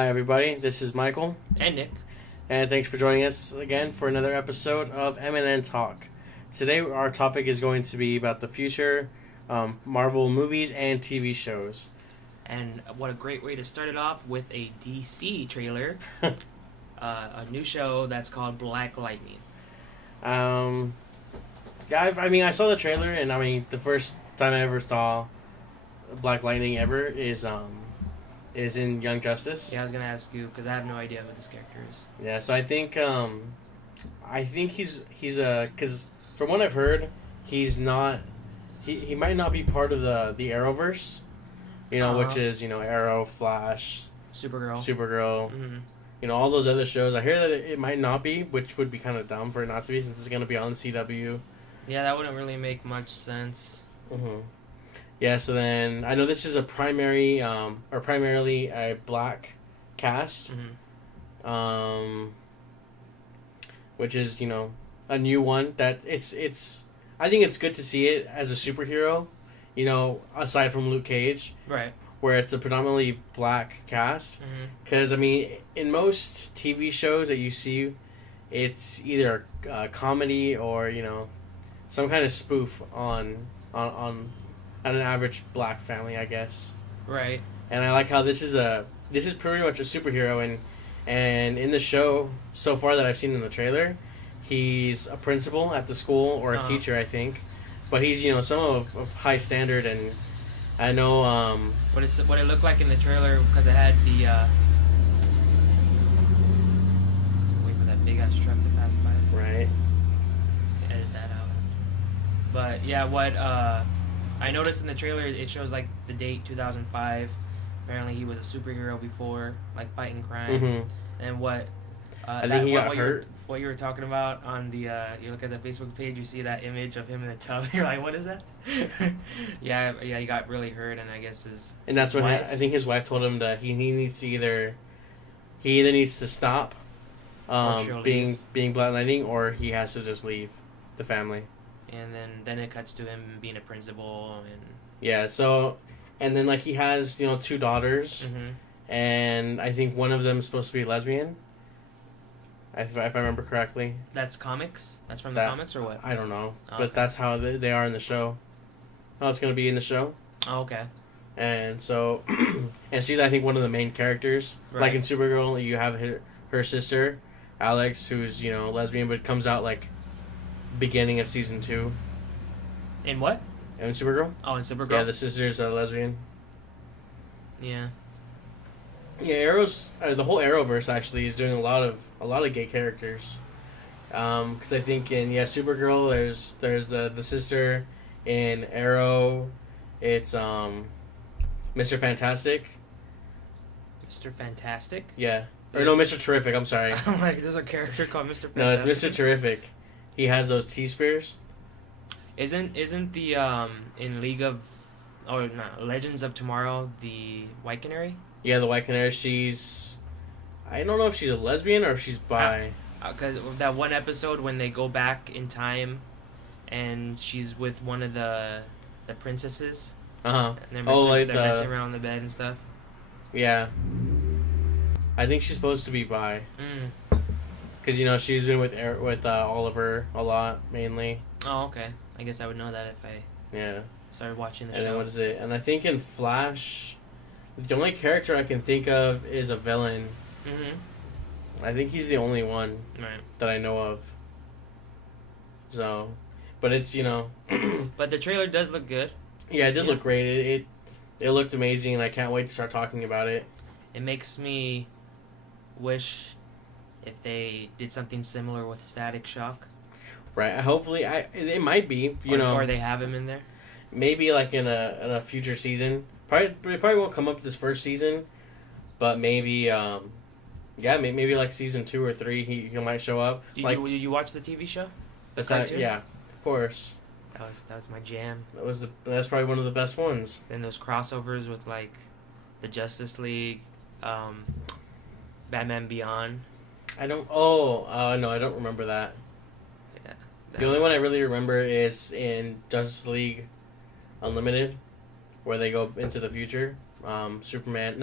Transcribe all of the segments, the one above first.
Hi, everybody. This is Michael. And Nick. And thanks for joining us again for another episode of M&N Talk. Today, our topic is going to be about the future Marvel movies and TV shows. And what a great way to start it off with a DC trailer. A new show that's called Black Lightning. Yeah, I saw the trailer, and the first time I ever saw Black Lightning ever is in Young Justice. Yeah, I was gonna ask you because I have no idea who this character is. Yeah, so I think he's because from what I've heard, he's not he might not be part of the Arrowverse, which is Arrow, Flash, Supergirl, mm-hmm. All those other shows. I hear that it might not be, which would be kind of dumb for it not to be since it's gonna be on CW. Yeah, that wouldn't really make much sense. Mm-hmm. Yeah, so then I know this is primarily a black cast, which is a new one that it's. I think it's good to see it as a superhero, aside from Luke Cage, right? Where it's a predominantly black cast. Because in most TV shows that you see, it's either a comedy or some kind of spoof on an average black family, I guess. Right. And I like how this is pretty much a superhero, and in the show so far that I've seen in the trailer, he's a principal at the school or a teacher, I think, but he's someone of high standard, and I know what it looked like in the trailer because it had the wait for that big ass truck to pass by. Right. Edit that out. But yeah, what I noticed in the trailer, it shows like the date 2005. Apparently, he was a superhero before, like fighting crime. Mm-hmm. And what I think he got hurt. What you were talking about on the you look at the Facebook page, you see that image of him in the tub. You're like, what is that? yeah, he got really hurt, and I guess and that's when I think his wife told him that he needs to either needs to stop being Black Lightning, or he has to just leave the family. And then it cuts to him being a principal, and yeah. So, and then he has 2 daughters, and I think one of them is supposed to be lesbian. If I remember correctly. That's comics. That's from the comics, or what? I don't know, but that's how they are in the show. How it's gonna be in the show. Oh, okay. And so, and she's I think one of the main characters. Right. Like in Supergirl, you have her sister, Alex, who's lesbian, but comes out beginning of season 2. In what? In Supergirl. Oh, in Supergirl. Yeah, the sister's a lesbian. Yeah. Yeah, the whole Arrowverse actually is doing a lot of gay characters. Because I think in Supergirl there's the sister. In Arrow, it's Mr. Fantastic. Mr. Fantastic. Yeah. Or no, Mr. Terrific. I'm sorry. I'm like, there's a character called Mr. Fantastic. No, it's Mr. Terrific. He has those T-spears. Isn't the in League of Legends of Tomorrow the White Canary? Yeah, the White Canary. I don't know if she's a lesbian or if she's bi. Because that one episode when they go back in time, and she's with one of the princesses. And they're messing around on the bed and stuff. Yeah. I think she's supposed to be bi. Because she's been with Oliver a lot mainly. Oh, okay. I guess I would know that if I started watching the show. And then what is it? And I think in Flash, the only character I can think of is a villain. I think he's the only one that I know of. So, but it's But the trailer does look good. Yeah, it did look great. It looked amazing, and I can't wait to start talking about it. It makes me wish if they did something similar with Static Shock. Right. Hopefully, it might be. Or they have him in there. Maybe in a future season. It probably won't come up this first season, but maybe maybe season 2 or 3 he might show up. Did you watch the TV show? The cartoon? Yeah, of course. That was my jam. That's probably one of the best ones. And those crossovers with the Justice League, Batman Beyond. No, I don't remember that. Yeah. The only one I really remember is in Justice League Unlimited, where they go into the future. Batman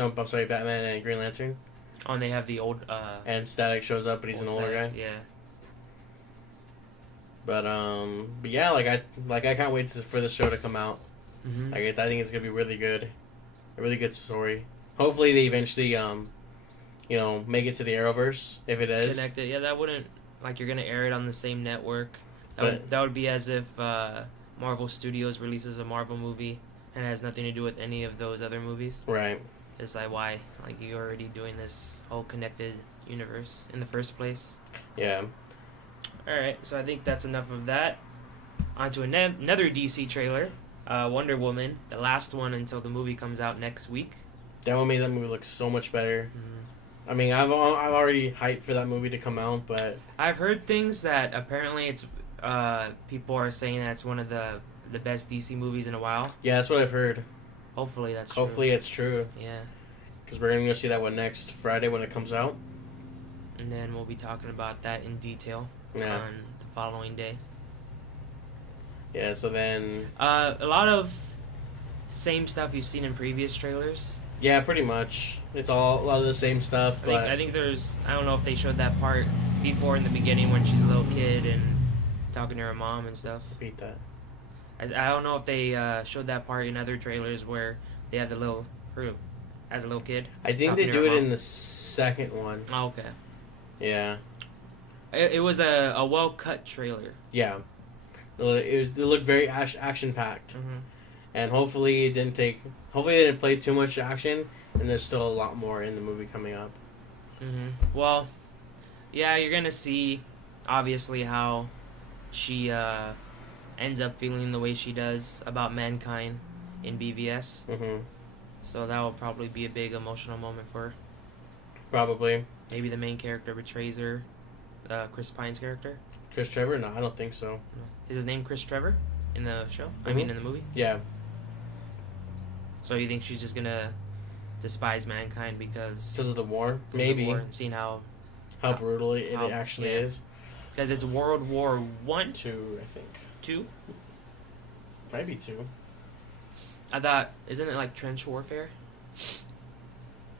and Green Lantern. Oh, and they have the old. And Static shows up, but he's an older guy. Yeah. But yeah, I can't wait for the show to come out. Mm-hmm. I think it's gonna be really good, a really good story. Hopefully, they eventually make it to the Arrowverse if it is. Connect it. Yeah, that wouldn't you're gonna air it on the same network. That would be as if Marvel Studios releases a Marvel movie and it has nothing to do with any of those other movies. Right. It's like, why? Like, you're already doing this whole connected universe in the first place. Yeah. Alright, so I think that's enough of that. On to another DC trailer. Wonder Woman, the last one until the movie comes out next week. That one made that movie look so much better. Mm-hmm. I mean, I'm already hyped for that movie to come out, but... I've heard things that apparently it's... people are saying that it's one of the best DC movies in a while. Yeah, that's what I've heard. Hopefully that's true. Hopefully it's true. Yeah. Because we're going to go see that one next Friday when it comes out. And then we'll be talking about that in detail on the following day. Yeah, so then... a lot of same stuff you've seen in previous trailers. Yeah, pretty much. It's all a lot of the same stuff, but... I think there's... I don't know if they showed that part before in the beginning when she's a little kid and talking to her mom and stuff. Repeat that. I don't know if they showed that part in other trailers where they have her as a little kid. I think they do it in the second one. Oh, okay. Yeah. It was a well-cut trailer. Yeah. It looked very action-packed. Mm-hmm. And hopefully it didn't play too much action, and there's still a lot more in the movie coming up. Mm-hmm. Well, yeah, you're going to see, obviously, how she ends up feeling the way she does about mankind in BVS. Mm-hmm. So that will probably be a big emotional moment for her. Probably. Maybe the main character betrays her. Chris Pine's character. Chris Trevor? No, I don't think so. Is his name Chris Trevor in the show? Mm-hmm. I mean, in the movie? Yeah. So you think she's just going to despise mankind because of the war? Maybe. The war, seeing how brutal it actually is. Because it's World War I? 2, I think. 2? Might be 2. I thought, isn't it like trench warfare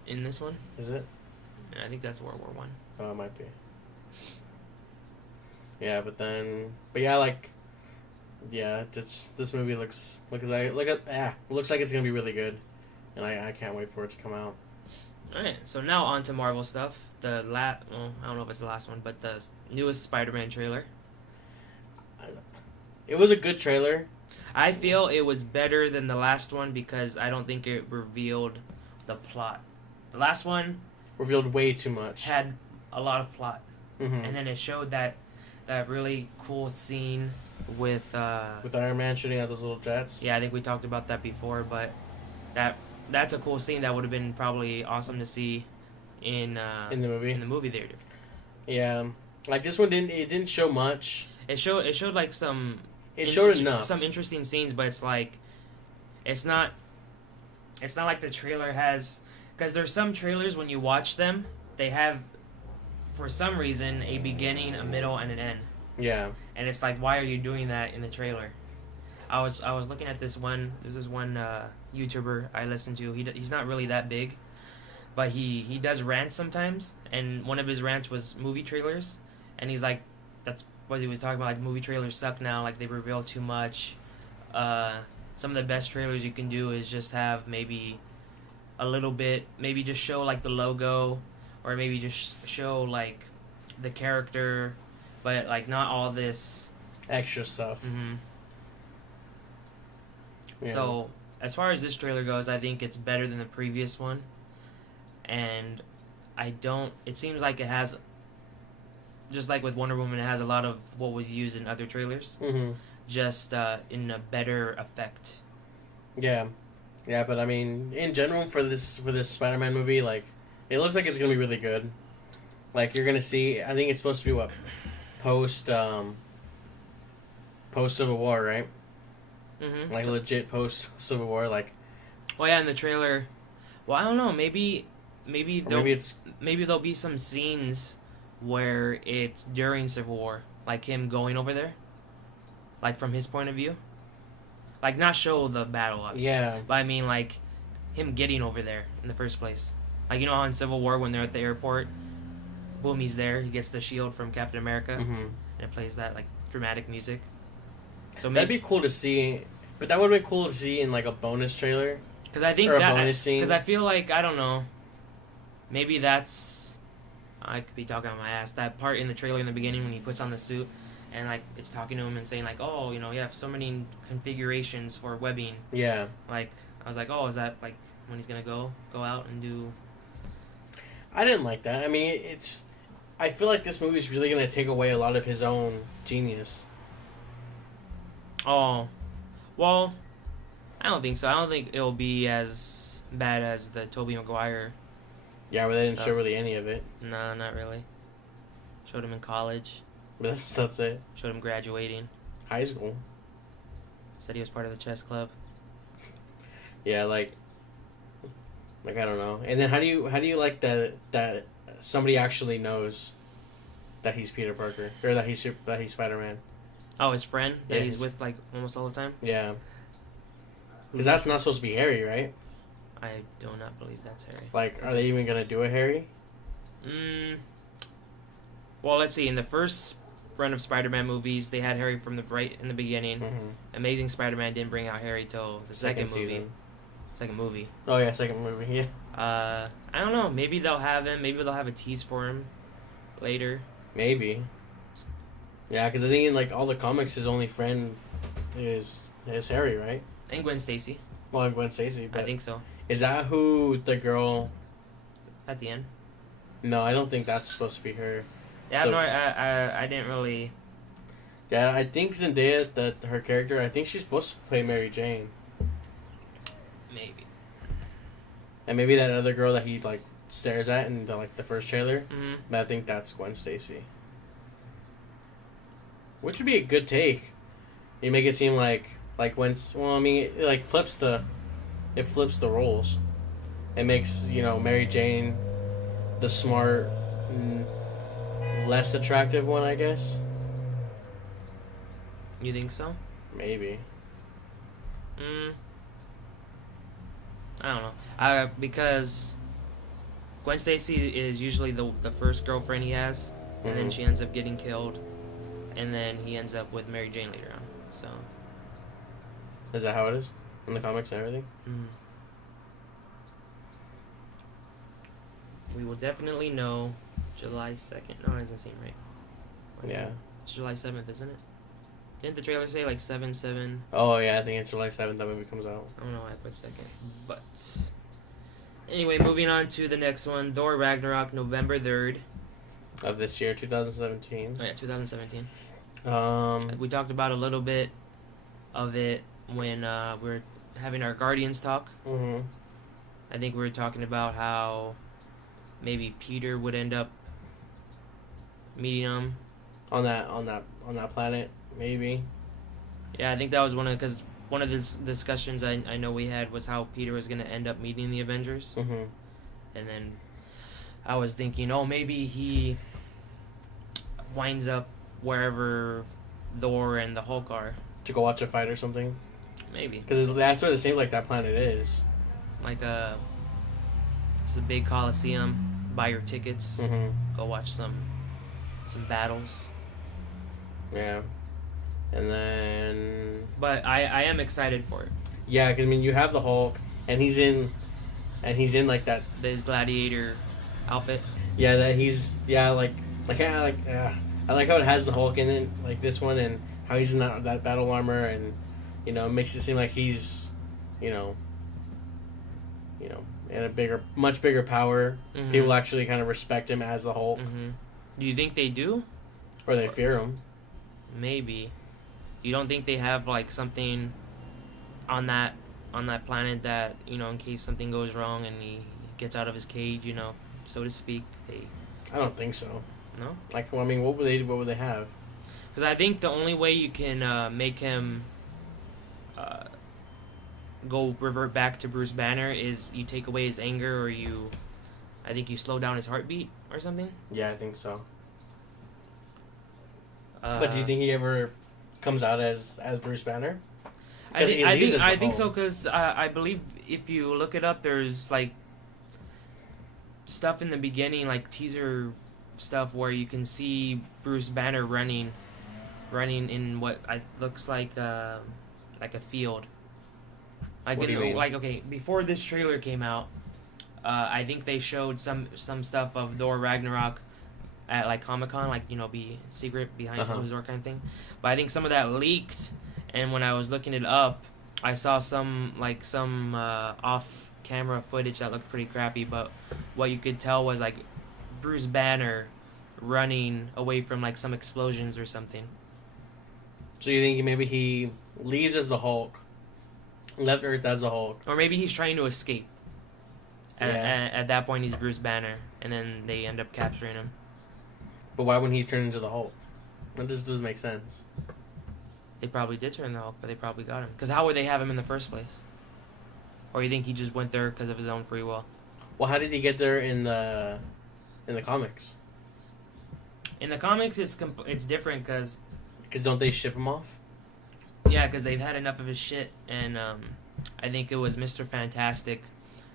in this one? Is it? Yeah, I think that's World War I. Oh, it might be. Yeah, but yeah, this movie looks like it's gonna be really good, and I can't wait for it to come out. All right, so now on to Marvel stuff. I don't know if it's the last one, but the newest Spider-Man trailer. It was a good trailer. I feel it was better than the last one because I don't think it revealed the plot. The last one revealed way too much. Had a lot of plot, mm-hmm. and then it showed that really cool scene with Iron Man shooting at those little jets. Yeah, I think we talked about that before, but that's a cool scene that would have been probably awesome to see in the movie theater. Yeah, like this one didn't show much. It showed like some. It showed enough. Some interesting scenes, but it's not like the trailer has, because there's some trailers when you watch them, they have, for some reason, a beginning, a middle, and an end. Yeah. And it's like, why are you doing that in the trailer? I was looking at this one. There's this one YouTuber I listen to. He's not really that big, but he does rants sometimes. And one of his rants was movie trailers, and he's like, that's what he was talking about. Like, movie trailers suck now. Like, they reveal too much. Some of the best trailers you can do is just have maybe a little bit, maybe just show like the logo, or maybe just show like the character, but like not all this extra stuff. Mm-hmm. Yeah. So as far as this trailer goes, I think it's better than the previous one, and it seems like it has, just like with Wonder Woman, it has a lot of what was used in other trailers, mm-hmm. just in a better effect. Yeah, but I mean, in general, for this Spider-Man movie, like, it looks like it's gonna be really good. Like, you're gonna see, I think it's supposed to be what, post Civil War, right? Mm-hmm. Like legit post Civil War, like. Well, yeah, in the trailer. Well, I don't know. Maybe there'll be some scenes where it's during Civil War, like him going over there, like from his point of view, like not show the battle, obviously. Yeah. But I mean, like him getting over there in the first place. Like, you know how in Civil War when they're at the airport, boom, he's there. He gets the shield from Captain America, and it plays that like dramatic music. So that'd be cool to see, but that would have been cool to see in like a bonus trailer. Because I think because I feel like I don't know, maybe that's I could be talking on my ass. That part in the trailer in the beginning when he puts on the suit and like it's talking to him and saying like, oh, you know, you have so many configurations for webbing. Yeah. Like I was like, oh, is that like when he's gonna go out and do? I didn't like that. I mean, I feel like this movie's really gonna take away a lot of his own genius. Oh, well, I don't think so. I don't think it'll be as bad as the Tobey Maguire. Yeah, but they didn't show really any of it. No, not really. Showed him in college. But that's it. Showed him graduating. High school. Said he was part of the chess club. Yeah, like I don't know. And then how do you like that somebody actually knows that he's Peter Parker or that he's Spider-Man? Oh, his friend that he's with like almost all the time? Yeah. Because that's not supposed to be Harry, right? I do not believe that's Harry. Like, are they even going to do a Harry? Well, let's see. In the first run of Spider-Man movies, they had Harry from right in the beginning. Mm-hmm. Amazing Spider-Man didn't bring out Harry till the second movie. Season. Second movie. Oh, yeah, second movie, yeah. I don't know. Maybe they'll have him. Maybe they'll have a tease for him later. Maybe. Yeah, because I think in like all the comics, his only friend is Harry, right? And Gwen Stacy. Well, and Gwen Stacy, but I think so. Is that who the girl? At the end. No, I don't think that's supposed to be her. Yeah, so, no, I didn't really. Yeah, I think Zendaya, her character, I think she's supposed to play Mary Jane. Maybe. And maybe that other girl that he like stares at in the first trailer. Mm-hmm. But I think that's Gwen Stacy. Which would be a good take. You make it seem like Gwen's. Well, I mean, it flips the roles. It makes Mary Jane the smart, less attractive one, I guess. You think so? Maybe. I don't know. Because Gwen Stacy is usually the first girlfriend he has, and then she ends up getting killed, and then he ends up with Mary Jane later on. So. Is that how it is in the comics and everything? We will definitely know July 2nd. No, it doesn't seem right. Yeah. It's July 7th, isn't it? Didn't the trailer say like 7/7? Oh yeah, I think it's July 7th that movie comes out. I don't know why I put 2nd. But anyway, moving on to the next one. Thor Ragnarok, November 3rd. Of this year, 2017. Oh yeah, 2017. We talked about a little bit of it when we were having our Guardians talk. Mm-hmm. I think we were talking about how maybe Peter would end up meeting him on that planet, maybe. Yeah, I think that was one of the discussions I know we had was how Peter was going to end up meeting the Avengers. Mm-hmm. And then I was thinking, oh, maybe he winds up wherever Thor and the Hulk are. To go watch a fight or something? Maybe. Because that's what it seems like that planet is. Like just a big coliseum, buy your tickets, go watch some battles. Yeah. And then... But I am excited for it. Yeah, because I mean, you have the Hulk, and he's in like that... His gladiator outfit. Yeah, that he's... Yeah, I like how it has the Hulk in it, like this one, and how he's in that battle armor, and, it makes it seem like he's, and much bigger power. Mm-hmm. People actually kind of respect him as the Hulk. Mm-hmm. Do you think they do? Or they fear him? Maybe. You don't think they have like something on that planet that in case something goes wrong and he gets out of his cage, so to speak? I don't think so. No. Like, well, I mean, what would they have? Because I think the only way you can make him revert back to Bruce Banner is you take away his anger, or I think you slow down his heartbeat or something. Yeah, I think so. But do you think he ever comes out as Bruce Banner? I think so, because I believe if you look it up, there's like stuff in the beginning, like teaser stuff, where you can see Bruce Banner running in what looks like a field. Like, What do you mean? like, okay, before this trailer came out, I think they showed some stuff of Thor Ragnarok at like Comic-Con, like, be secret behind closed door kind of thing. But I think some of that leaked, and when I was looking it up, I saw some off camera footage that looked pretty crappy, but what you could tell was like Bruce Banner running away from like some explosions or something. So you think maybe he leaves as the Hulk, left Earth as the Hulk, or maybe he's trying to escape. At that point, he's Bruce Banner, and then they end up capturing him. But why wouldn't he turn into the Hulk? That just doesn't make sense. They probably did turn the Hulk, but they probably got him. Because how would they have him in the first place? Or you think he just went there because of his own free will? Well, how did he get there in the comics? In the comics, it's different because don't they ship him off? Yeah, because they've had enough of his shit, and I think it was Mr. Fantastic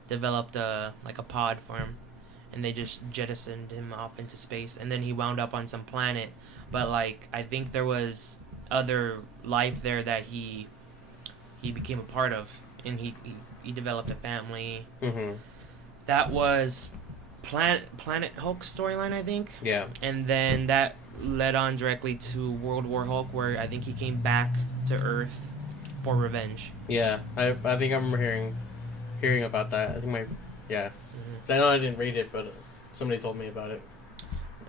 developed a pod for him, and they just jettisoned him off into space, and then he wound up on some planet. But like, I think there was other life there that he became a part of, and he developed a family. Mm-hmm. That was Planet Hulk storyline, I think. Yeah. And then that led on directly to World War Hulk, where I think he came back to Earth for revenge. Yeah, I think I remember hearing about that. I think yeah. Mm-hmm. I know I didn't read it, but somebody told me about it.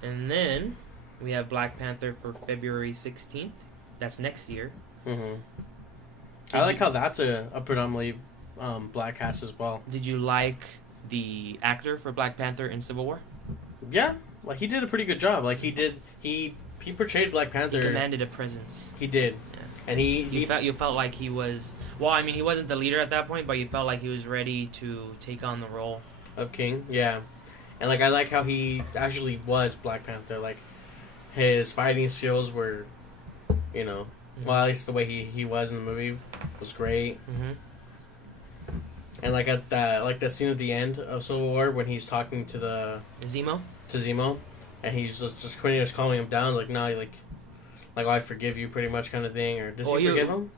And then we have Black Panther for February 16th. That's next year. Mm-hmm. I like how that's a predominantly black cast as well. Did you like the actor for Black Panther in Civil War? Yeah, like he did a pretty good job. Like he portrayed Black Panther. He commanded a presence. He did. Yeah. And you felt like he was, well, I mean, he wasn't the leader at that point, but you felt like he was ready to take on the role of King. Yeah. And like I like how he actually was Black Panther. Like his fighting skills were, mm-hmm. well, at least the way he was in the movie was great. Mm-hmm. And like at that scene at the end of Civil War when he's talking to Zemo, and he's just calming him down, like, no, like, oh, I forgive you, pretty much, kind of thing. Or does he forgive him?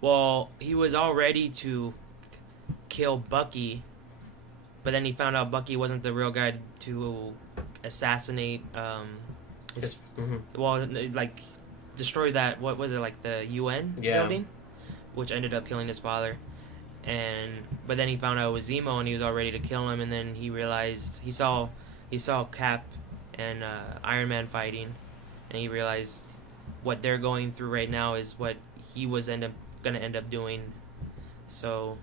Well, he was all ready to kill Bucky, but then he found out Bucky wasn't the real guy to assassinate. Mm-hmm. Well, like, destroy that. What was it, like the UN building, which ended up killing his father. But then he found out it was Zemo, and he was all ready to kill him. And then he realized he saw Cap and Iron Man fighting, and he realized what they're going through right now is what he was gonna end up doing. So,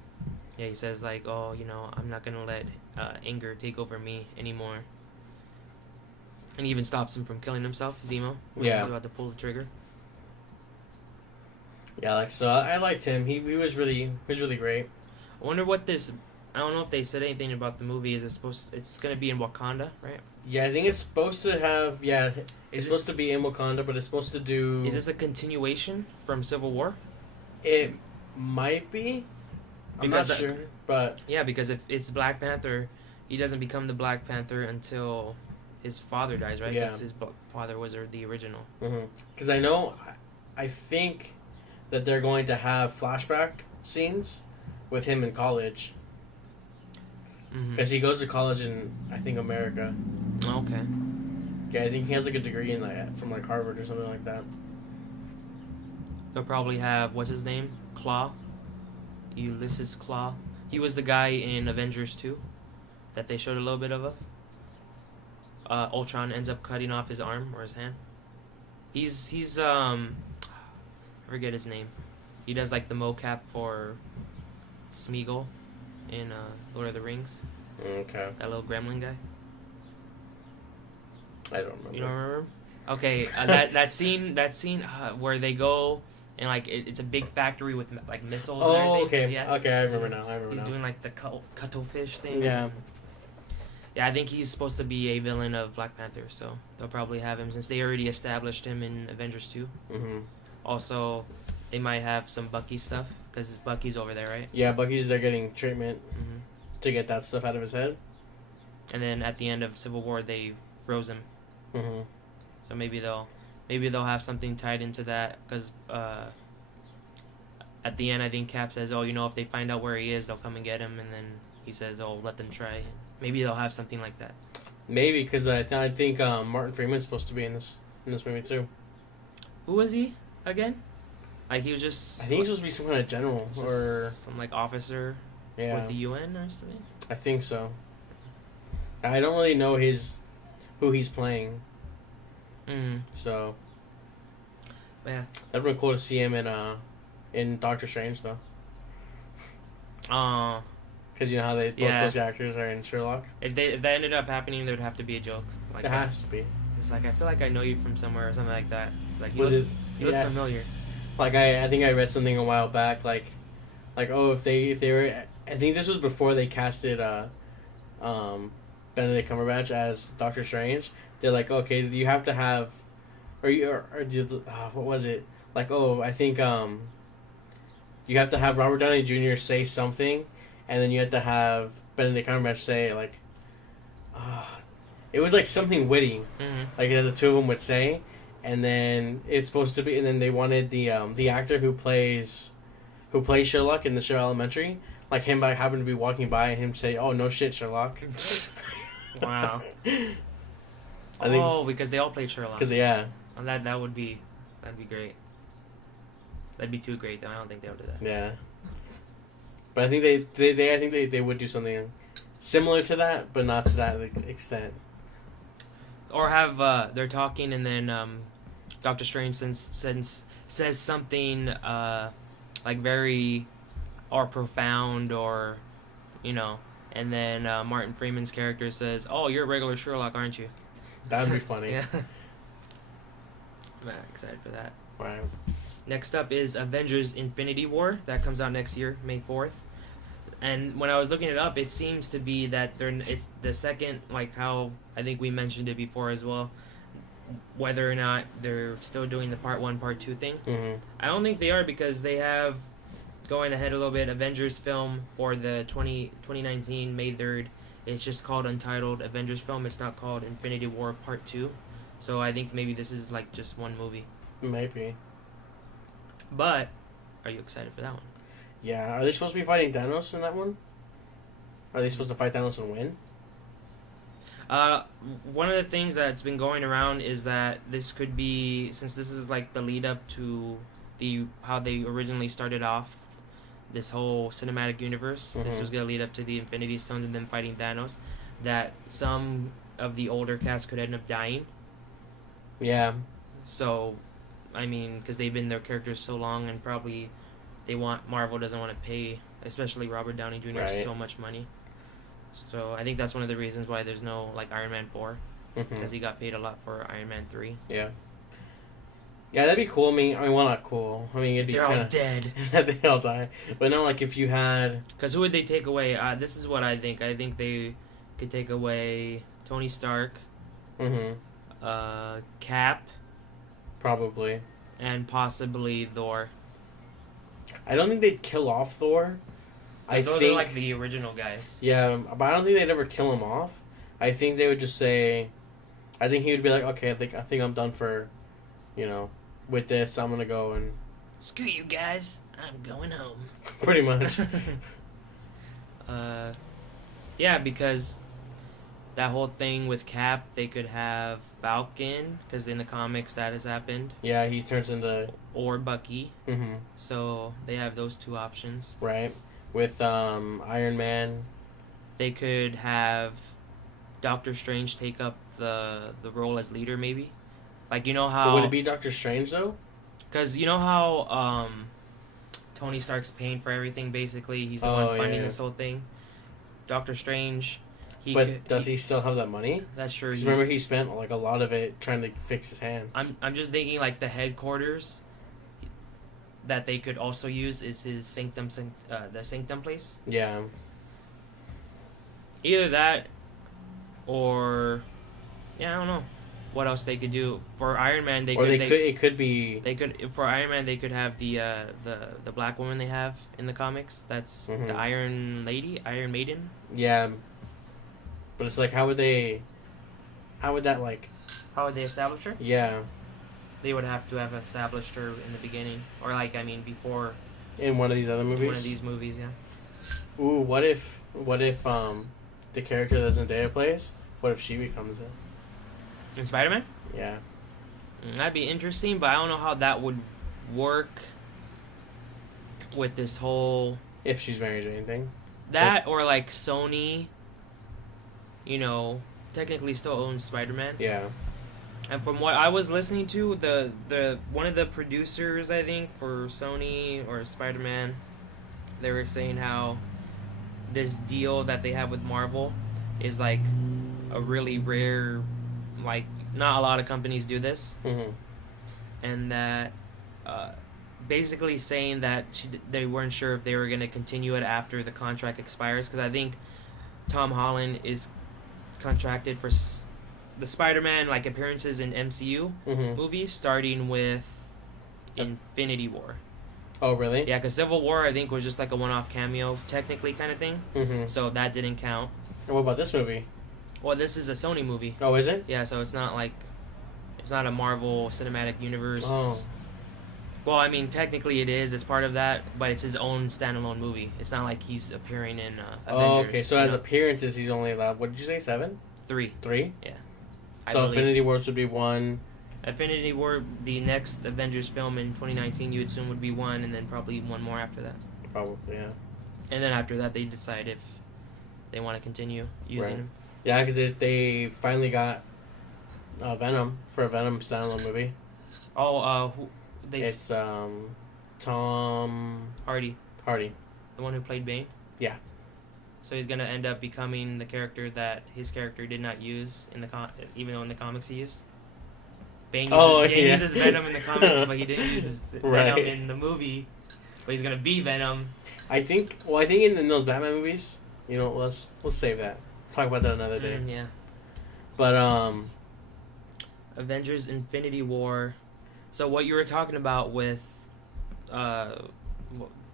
yeah, he says like, oh, I'm not gonna let anger take over me anymore. And he even stops him from killing himself, Zemo, when he was about to pull the trigger. Yeah, like, so I liked him. He was really great. I wonder what this. I don't know if they said anything about the movie. It's gonna be in Wakanda, right? Yeah, I think it's supposed to have. Yeah, it's supposed to be in Wakanda, but it's supposed to do. Is this a continuation from Civil War? It might be. I'm not sure, but yeah, because if it's Black Panther, he doesn't become the Black Panther until his father dies, right? Yeah. His father was the original. Because I think that they're going to have flashback scenes with him in college. Because he goes to college in, I think, America. Okay. Yeah, I think he has like a degree in from like Harvard or something like that. They'll probably have, what's his name? Claw. Ulysses Claw. He was the guy in Avengers 2 that they showed a little bit of. Ultron ends up cutting off his arm or his hand. He's I forget his name. He does like the mocap for Smeagol in Lord of the Rings. Okay. That little gremlin guy. I don't remember. You don't remember? Okay, that scene where they go and like it's a big factory with like missiles. Oh, and everything. okay. Yeah. Okay, I remember now. He's doing like the cuttlefish thing. Yeah. Yeah, I think he's supposed to be a villain of Black Panther, so they'll probably have him since they already established him in Avengers 2. Mm-hmm. Also, they might have some Bucky stuff because Bucky's over there, right? Yeah, Bucky's there getting treatment to get that stuff out of his head. and then at the end of Civil War they froze him. Mm-hmm. So maybe they'll have something tied into that, because at the end I think Cap says, "Oh, if they find out where he is, they'll come and get him," and then he says, "Oh, let them try." Maybe they'll have something like that. Maybe, because I think Martin Freeman's supposed to be in this movie too. Who was he again? Like he was just. I think he's supposed to be some kind of general or some like officer with the UN or something. I think so. I don't really know who he's playing. Mm-hmm. So. Yeah. That'd be cool to see him in Doctor Strange though. Because you know how both those characters are in Sherlock. If that ended up happening, there would have to be a joke. Like it has to be. It's like, I feel like I know you from somewhere or something like that. Like you look familiar. Like I think I read something a while back. Like if they were, I think this was before they casted Benedict Cumberbatch as Doctor Strange. They're like, okay, you have to have, what was it? Like, I think you have to have Robert Downey Jr. say something, and then you have to have Benedict Cumberbatch say like, it was like something witty, like the two of them would say, and then it's supposed to be, and then they wanted the actor who plays Sherlock in the show Elementary, like him happened to be walking by and him say, "Oh no shit, Sherlock." Wow. I think, because they all played Sherlock. Because that'd be great. That'd be too great though. I don't think they would do that. Yeah. But I think they would do something similar to that, but not to that extent. Or have they're talking and then Doctor Strange says something like very profound or and then Martin Freeman's character says, "Oh, you're a regular Sherlock, aren't you?" That'd be funny. Yeah. I'm excited for that. Right. Next up is Avengers Infinity War. That comes out next year, May 4th. And when I was looking it up, it seems to be that it's the second, like how I think we mentioned it before as well, whether or not they're still doing the part 1, part 2 thing. Mm-hmm. I don't think they are, because they have, going ahead a little bit, Avengers film for the 2019 May 3rd. It's just called Untitled Avengers film. It's not called Infinity War Part 2. So I think maybe this is like just one movie. Maybe. But, are you excited for that one? Yeah. Are they supposed to be fighting Thanos in that one? Are they supposed to fight Thanos and win? One of the things that's been going around is that this could be, since this is like the lead up to how they originally started off this whole cinematic universe. Mm-hmm. This was going to lead up to the Infinity Stones and them fighting Thanos. That some of the older cast could end up dying. Yeah. So, I mean, because they've been their characters so long, and probably Marvel doesn't want to pay, especially Robert Downey Jr. so much money. So I think that's one of the reasons why there's no like Iron Man 4, because he got paid a lot for Iron Man 3. Yeah. Yeah, that'd be cool. I mean, well, not cool. I mean, it'd be they're all dead. They all die. But no, like if you had, because who would they take away? This is what I think. I think they could take away Tony Stark. Cap. Probably. And possibly Thor. I don't think they'd kill off Thor. Those are like the original guys. Yeah, but I don't think they'd ever kill him off. I think they would just say, I think he would be like, okay, I think I'm done for, with this. I'm gonna go and screw you guys. I'm going home. Pretty much. Yeah, because that whole thing with Cap, they could have Falcon, because in the comics that has happened. Yeah, he turns into... Or Bucky. So they have those two options. Right. With Iron Man. They could have Doctor Strange take up the role as leader, maybe. Like, you know how... But would it be Doctor Strange, though? Because you know how Tony Stark's paying for everything, basically? He's the one funding this whole thing. Doctor Strange... Does he still have that money? That's true. Because remember, he spent like a lot of it trying to fix his hands. I'm just thinking like the headquarters that they could also use is his sanctum, the sanctum place. Yeah. Either that, or I don't know what else they could do for Iron Man. It could be. They could for Iron Man. They could have the black woman they have in the comics. That's the Iron Lady, Iron Maiden. Yeah. But it's like, how would that like? How would they establish her? Yeah. They would have to have established her in the beginning, or like before. In one of these other movies. In one of these movies, yeah. Ooh, what if the character that Zendaya plays? What if she becomes it? In Spider-Man? Yeah. That'd be interesting, but I don't know how that would work with this whole... If she's married or anything. That, or like Sony, technically still owns Spider-Man. Yeah. And from what I was listening to, the one of the producers, I think, for Sony or Spider-Man, they were saying how this deal that they have with Marvel is like a really rare, like not a lot of companies do this, and that basically saying that they weren't sure if they were going to continue it after the contract expires, because I think Tom Holland is contracted for the Spider-Man like appearances in MCU movies, starting with Infinity War. Oh, really? Yeah, because Civil War, I think, was just like a one-off cameo, technically, kind of thing. So that didn't count. And what about this movie? Well, this is a Sony movie. Oh, is it? Yeah, so it's not a Marvel Cinematic Universe. Oh. Well, I mean, technically it is. It's part of that, but it's his own standalone movie. It's not like he's appearing in Avengers. Oh, okay. So as appearances, he's only allowed, what did you say, 7? 3. 3? Yeah. So Infinity Wars would be 1. Infinity War, the next Avengers film in 2019, you would assume would be 1, and then probably 1 more after that. Probably, yeah. And then after that, they decide if they want to continue using him. Yeah, because they finally got Venom for a Venom standalone movie. Oh, it's Tom Hardy. The one who played Bane? Yeah. So he's going to end up becoming the character that his character did not use, even though in the comics he used. Bane uses Venom in the comics, but he didn't use Venom in the movie. But he's going to be Venom. I think in those Batman movies, let's save that. Talk about that another day. Yeah. But Avengers Infinity War. So what you were talking about with whoever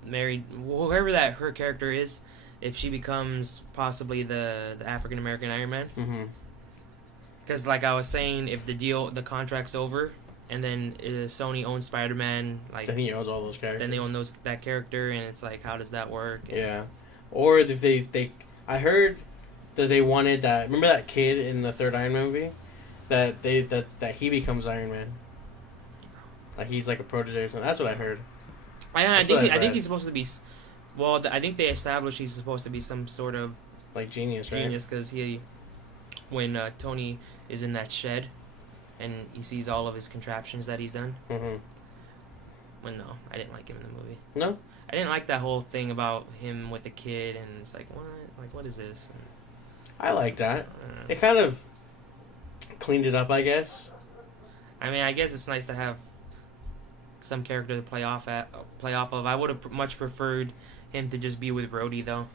that her character is, if she becomes possibly the African American Iron Man. Because like I was saying, if the contract's over, and then Sony owns Spider-Man, like then he owns all those characters. Then they own that character, and it's like, how does that work? Yeah. Or if they I heard that they wanted that. Remember that kid in the third Iron Man movie? That he becomes Iron Man. Like he's like a protege or something. That's what I heard. I think he's supposed to be. Well, I think they established he's supposed to be some sort of like genius, right? Genius, because when Tony is in that shed, and he sees all of his contraptions that he's done. Well, no, I didn't like him in the movie. No, I didn't like that whole thing about him with the kid, and it's like, what? Like, what is this? And, I like that. They kind of cleaned it up, I guess. I mean, I guess it's nice to have some character to play off of. I would have much preferred him to just be with Rhodey, though,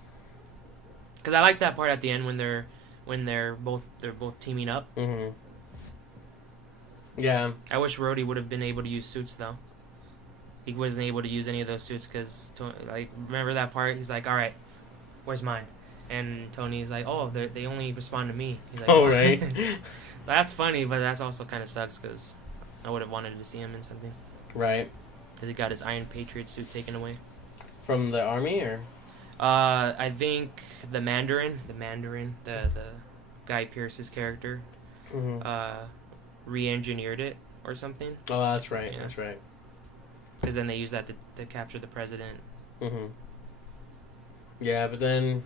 because I like that part at the end when they're both teaming up. Yeah. I wish Rhodey would have been able to use suits, though. He wasn't able to use any of those suits because, like, remember that part? He's like, "All right, where's mine?" And Tony's like, "Oh, they only respond to me." He's like, oh, right. That's funny, but that's also kind of sucks because I would have wanted to see him in something. Right. Because he got his Iron Patriot suit taken away. From the army, or? I think the Mandarin, the Guy Pearce's character, re-engineered it or something. Oh, that's right. Yeah. That's right. Because then they use that to capture the president. Yeah, but then...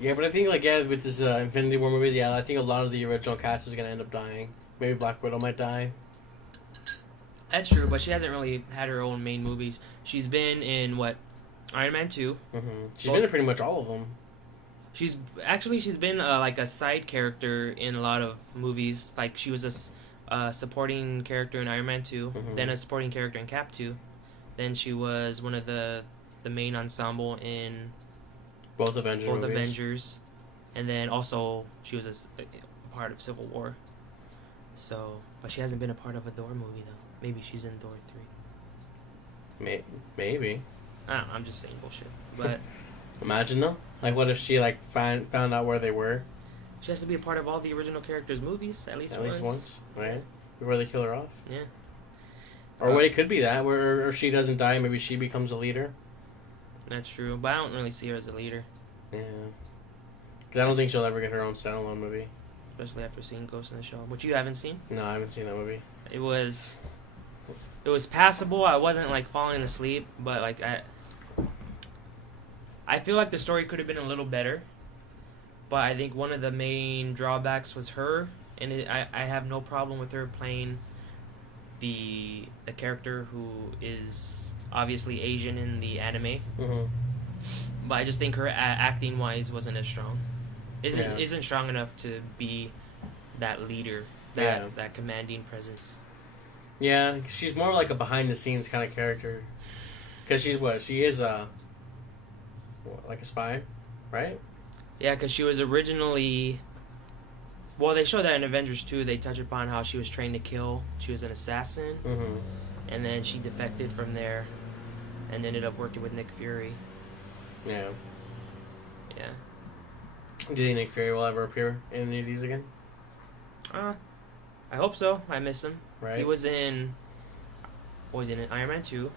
Yeah, but I think, with this Infinity War movie, I think a lot of the original cast is going to end up dying. Maybe Black Widow might die. That's true, but she hasn't really had her own main movies. She's been in, Iron Man 2. She's been in pretty much all of them. She's been like a side character in a lot of movies. Like, she was a supporting character in Iron Man 2, then a supporting character in Cap 2. Then she was one of the main ensemble in both Avengers. And then also she was a part of Civil War. So, but she hasn't been a part of a Thor movie, though. Maybe she's in Thor 3. Maybe. I don't know, I'm just saying bullshit. But Imagine though. Like, what if she like found out where they were She has to be a part of all the original characters' movies at least once, right? Before they kill her off. Yeah. Or it could be that, where or she doesn't die, maybe she becomes a leader. That's true, but I don't really see her as a leader. Yeah. Because I don't think she'll ever get her own standalone movie. Especially after seeing Ghost in the Shell, which you haven't seen. No, I haven't seen that movie. It was passable. I wasn't like falling asleep, but like I feel like the story could have been a little better. But I think one of the main drawbacks was her, and I have no problem with her playing the character who is obviously Asian in the anime. Mm-hmm. But I just think her acting wise wasn't as strong. Isn't strong enough to be that leader, that commanding presence. Yeah, she's more like a behind the scenes kind of character. Because she is like a spy, right? Yeah, because she was originally. Well, they show that in Avengers 2. They touch upon how she was trained to kill. She was an assassin, Mm-hmm. and then she defected from there, and ended up working with Nick Fury. Yeah. Yeah. Do you think Nick Fury will ever appear in any of these again? I hope so. I miss him. Right. He was in. What was he in? Iron Man 2,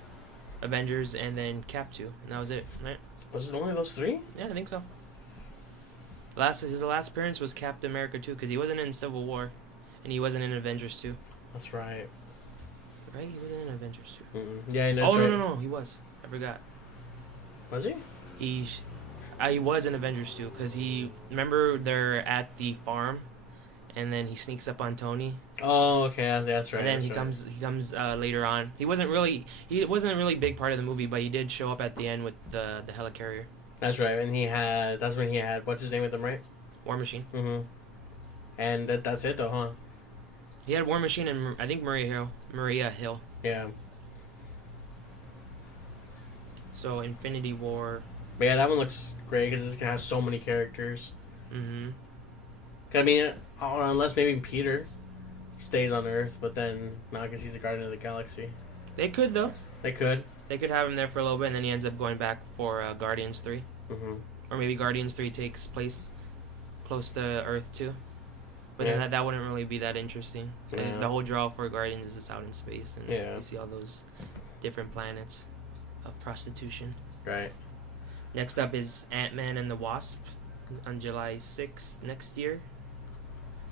Avengers, and then Cap 2. And that was it, right? Was it only those three? Yeah, I think so. His last appearance was Captain America 2, because he wasn't in Civil War, and he wasn't in Avengers 2. That's right. Right? He wasn't in Avengers 2. Mm-mm. Yeah, that's right. No, he was. I forgot. Was he? He was in Avengers 2, because remember they're at the farm, and then he sneaks up on Tony. Oh, okay, that's right. And then he comes later on. He wasn't really a big part of the movie, but he did show up at the end with the helicarrier. That's right, and that's when he had, what's his name with him, right? War Machine. Mm-hmm. And that's it though, huh? He had War Machine and I think Maria Hill. Yeah. So Infinity War. But yeah, that one looks great because this has so many characters. Mm-hmm. I mean, unless maybe Peter stays on Earth, but then not because he's the Guardian of the Galaxy. They could though. They could. They could have him there for a little bit, and then he ends up going back for Guardians 3. Mm-hmm. Or maybe Guardians 3 takes place close to Earth too. But Yeah. then that wouldn't really be that interesting. Yeah. The whole draw for Guardians is it's out in space, and Yeah. you see all those different planets of prostitution. Right. Next up is Ant-Man and the Wasp on July 6th next year.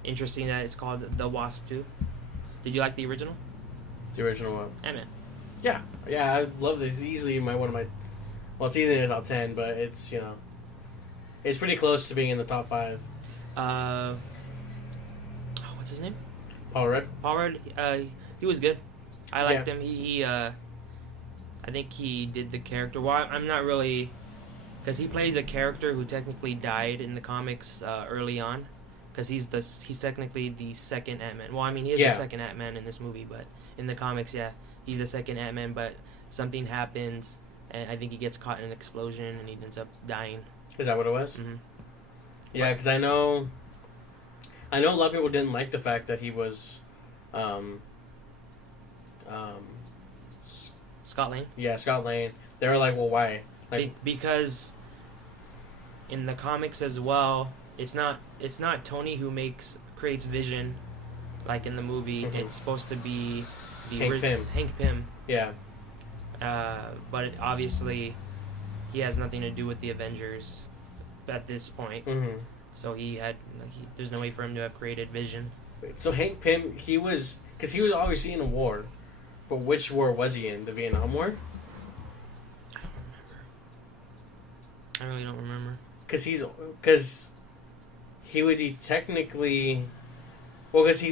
Interesting that it's called The Wasp 2. Did you like the original? The original one. Ant-Man. Yeah. Yeah, I love this. Easily one of my... Well, it's easily in the top 10, but it's, it's pretty close to being in the top 5. What's his name? Paul Rudd? Paul Rudd. He was good. I liked him. He I think he did the character. Well, I'm not really... Because he plays a character who technically died in the comics early on. Because he's technically the second Ant-Man. Well, I mean, he is the second Ant-Man in this movie, but in the comics, he's the second Ant-Man, but something happens, and I think he gets caught in an explosion, and he ends up dying. Is that what it was? Mm-hmm. Yeah, because I know a lot of people didn't like the fact that he was... Scott Lang? Yeah, Scott Lang. They were like, well, why? Like, Because in the comics as well, it's not Tony who creates Vision, like in the movie. Mm-hmm. It's supposed to be Hank Pym. Yeah. But obviously, he has nothing to do with the Avengers at this point. Mm-hmm. So there's no way for him to have created Vision. So Hank Pym, because he was obviously in a war, but which war was he in? The Vietnam War? I really don't remember. Because he would be technically, well, because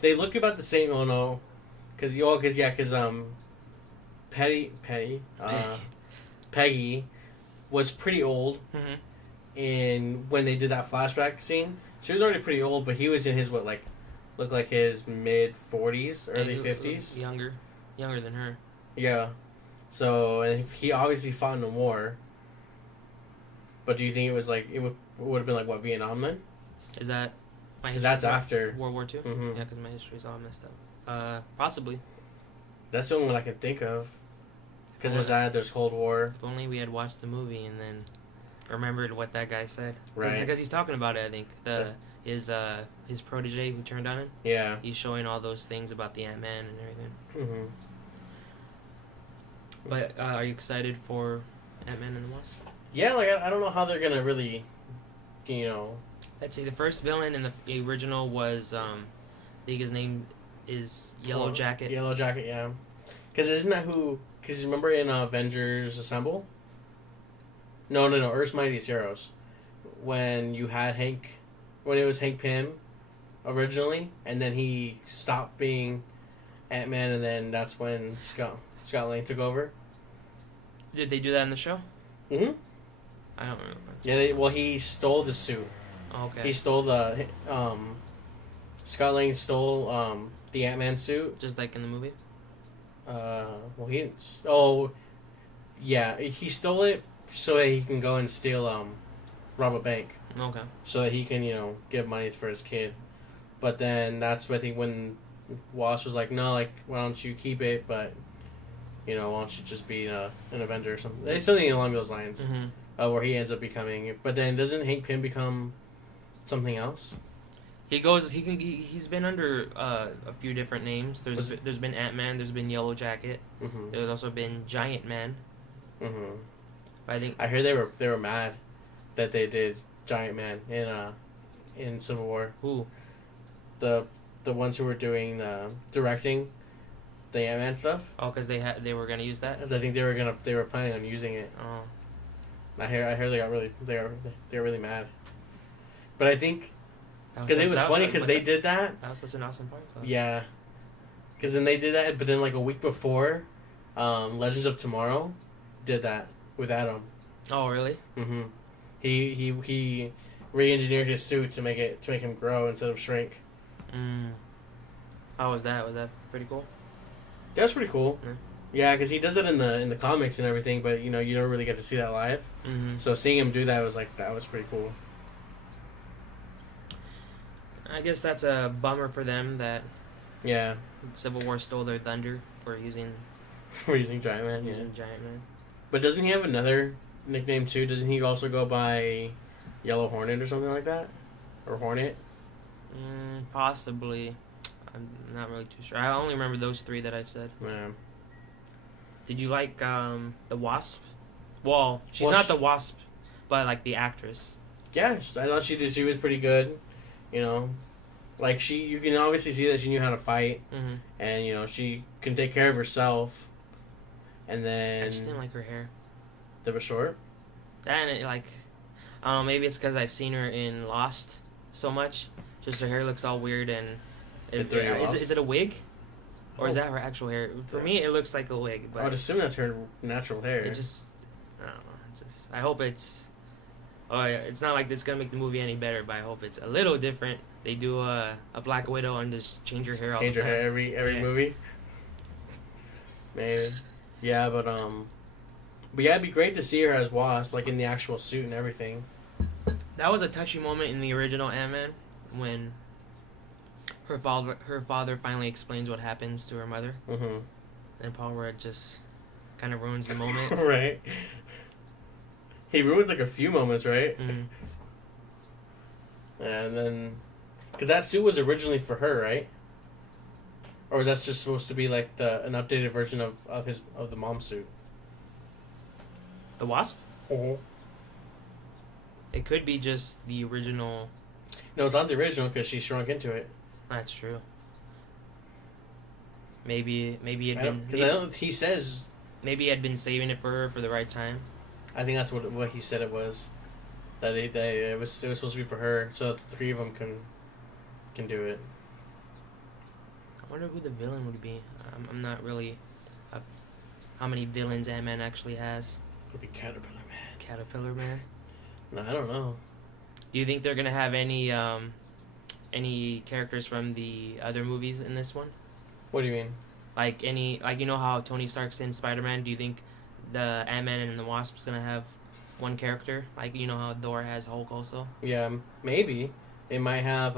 they look about the same. Oh no, because Peggy was pretty old, Mm-hmm. and when they did that flashback scene, she was already pretty old, but he was in his looked like his mid-40s, early 50s. Younger than her. Yeah, so and he obviously fought in the war. But do you think it was it would have been what, Vietnam then? Is that my history? Because that's after World War II? Mm-hmm. Yeah, because my history's all messed up. Possibly. That's the only one I can think of. Because there's Cold War. If only we had watched the movie and then remembered what that guy said. Right. Because he's talking about it, I think. His protege who turned on him. Yeah. He's showing all those things about the Ant-Man and everything. Mm-hmm. But are you excited for Ant-Man and the Wasp? Yeah, like I don't know how they're gonna really, you know. Let's see. The first villain in the original was, I think his name is Yellow Jacket. Yellow Jacket, yeah. Because isn't that who? Because remember in Avengers Assemble? No, Earth's Mightiest Heroes, when you had when it was Hank Pym, originally, and then he stopped being Ant-Man, and then that's when Scott Lang took over. Did they do that in the show? Mm-hmm. I don't remember. Yeah, he stole the suit. Oh, okay. He stole the Scott Lang stole the Ant-Man suit. Just like in the movie? He didn't. Oh, yeah, he stole it so that he can go and steal rob a bank. Okay. So that he can get money for his kid. But then that's I think when Wasp was like, no, like why don't you keep it? But why don't you just be an Avenger or something? It's something along those lines. Mm-hmm. Where he ends up becoming. But then doesn't Hank Pym become something else? He's been under a few different names. There's been Ant-Man. There's been Yellow Jacket. Mm-hmm. There's also been Giant Man. Mm-hmm. But I heard they were mad that they did Giant Man in Civil War. Who? The ones who were doing the directing the Ant-Man stuff. Oh, because they were gonna use that. 'Cause I think they were planning on using it. Oh. I heard they were really mad. But I think because it was funny because they did that. That was such an awesome part, though. Yeah. Because then they did that, but then like a week before, Legends of Tomorrow did that with Adam. Oh, really? Mm-hmm. He re-engineered his suit to make him grow instead of shrink. How was that? Was that pretty cool? That was pretty cool. Yeah. Yeah, because he does it in the comics and everything, but you don't really get to see that live. Mm-hmm. So seeing him do that was pretty cool. I guess that's a bummer for them that Yeah. Civil War stole their thunder for using We're using Giant Man. Yeah. Giant Man. But doesn't he have another nickname too? Doesn't he also go by Yellow Hornet or something like that, or Hornet? Possibly. I'm not really too sure. I only remember those three that I've said. Yeah. Did you like the Wasp? Well, she's not the Wasp, but like the actress. Yeah, I thought she was pretty good. Like you can obviously see that she knew how to fight, Mm-hmm. and she can take care of herself. And then I just didn't like her hair. They were short. And I don't know. Maybe it's because I've seen her in Lost so much. Just her hair looks all weird and. Is it a wig? Or is that her actual hair? For me, it looks like a wig. But I would assume that's her natural hair. I don't know. I hope it's. Oh yeah, it's not like it's gonna make the movie any better, but I hope it's a little different. They do a Black Widow and just change her hair all the time. Change her hair every movie. Maybe. Yeah, but yeah, it'd be great to see her as Wasp, like in the actual suit and everything. That was a touchy moment in the original Ant-Man when her father finally explains what happens to her mother. Mm-hmm. And Paul Rudd just kind of ruins the moment. Right. He ruins like a few moments, right? Mm-hmm. And then, because that suit was originally for her, right? Or was that just supposed to be like an updated version of the mom suit? The Wasp? Mm-hmm. It could be just the original. No, it's not the original because she shrunk into it. That's true. Maybe it had been because I know he says maybe he had been saving it for her for the right time. I think that's what he said it was. That it was supposed to be for her, so that the three of them can do it. I wonder who the villain would be. I'm not really. How many villains Ant-Man actually has? It'll be Caterpillar Man. Caterpillar Man. No, I don't know. Do you think they're gonna have any characters from the other movies in this one? What do you mean? Like how Tony Stark's in Spider-Man? Do you think the Ant-Man and the Wasp's gonna have one character? Like how Thor has Hulk also? Yeah, maybe. It might have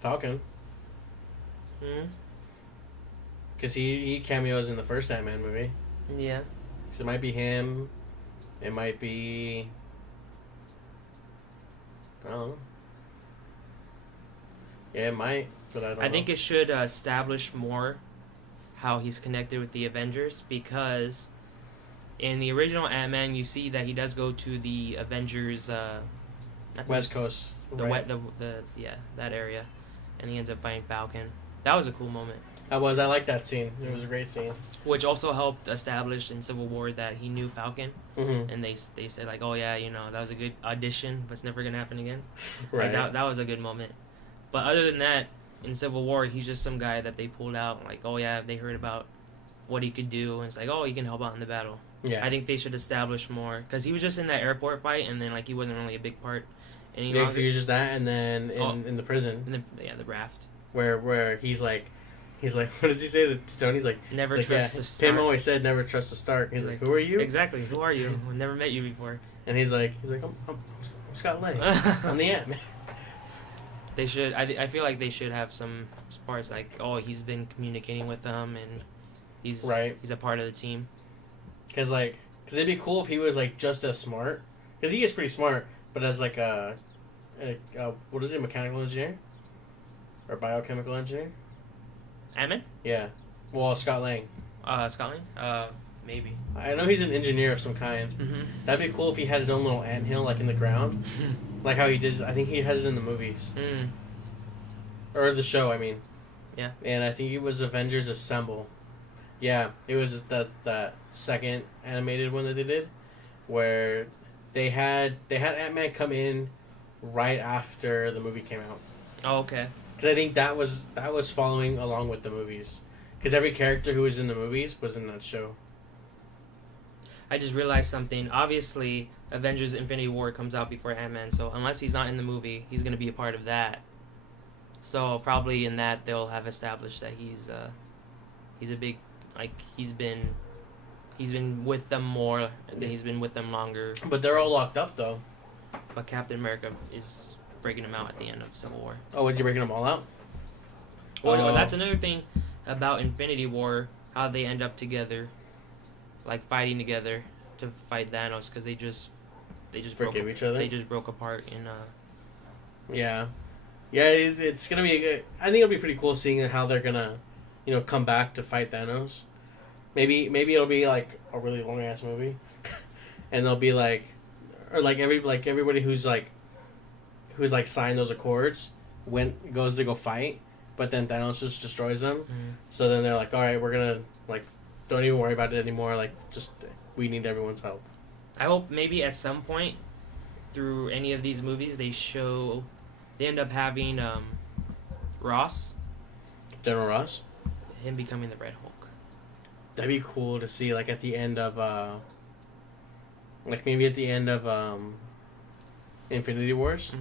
Falcon. Hmm. Because he cameos in the first Ant-Man movie. Yeah. 'Cause it might be him. It might be. I don't know. Yeah, it might, but I don't know. I think it should establish more how he's connected with the Avengers, because in the original Ant-Man, you see that he does go to the Avengers West Coast, right? That area, and he ends up fighting Falcon. That was a cool moment. I like that scene. It was a great scene. Which also helped establish in Civil War that he knew Falcon, and they said like, oh yeah, that was a good audition, but it's never gonna happen again. Right. Like, that was a good moment. But other than that, in Civil War, he's just some guy that they pulled out. Like, oh yeah, they heard about what he could do, and it's like, oh, he can help out in the battle. Yeah. I think they should establish more, because he was just in that airport fight, and then like he wasn't really a big part. He was just that, and then in the prison, the raft, where he's like, what does he say to Tony? He's like, never trust the Stark. Pym always said never trust the Stark. He's like, who are you? Exactly, who are you? I've never met you before. And he's like, I'm Scott Lang. I'm the Ant-Man. They should. I feel like they should have some parts like, oh, he's been communicating with them, and he's a part of the team. Because it'd be cool if he was like just as smart. Because he is pretty smart, but as like a what is it, mechanical engineer or biochemical engineer? Ant-Man? Yeah. Well, Scott Lang. Scott Lang? Maybe. I know he's an engineer of some kind. Mm-hmm. That'd be cool if he had his own little anthill, like in the ground, like how he did. I think he has it in the movies, or the show. I mean, yeah. And I think it was Avengers Assemble. Yeah, it was that second animated one that they did, where they had Ant-Man come in right after the movie came out. Oh, okay. Because I think that was following along with the movies. Because every character who was in the movies was in that show. I just realized something. Obviously, Avengers Infinity War comes out before Ant-Man, so unless he's not in the movie, he's going to be a part of that. So probably in that, they'll have established that he's a big, like, he's been with them more, than he's been with them longer. But they're all locked up, though. But Captain America is breaking them out at the end of Civil War. Oh, was he breaking them all out? Well, that's another thing about Infinity War, how they end up together, like fighting together to fight Thanos, because they just forgive each other. They just broke apart in. Yeah, it's gonna be. I think it'll be pretty cool seeing how they're gonna, come back to fight Thanos. Maybe it'll be like a really long ass movie, and they'll be like, or like everybody who's signed those accords goes to go fight, but then Thanos just destroys them. Mm-hmm. So then they're like, all right, we're gonna don't even worry about it anymore. Just we need everyone's help. I hope maybe at some point through any of these movies they end up having Ross, General Ross, him becoming the Red Hulk. That'd be cool to see, at the end of maybe at the end of Infinity Wars,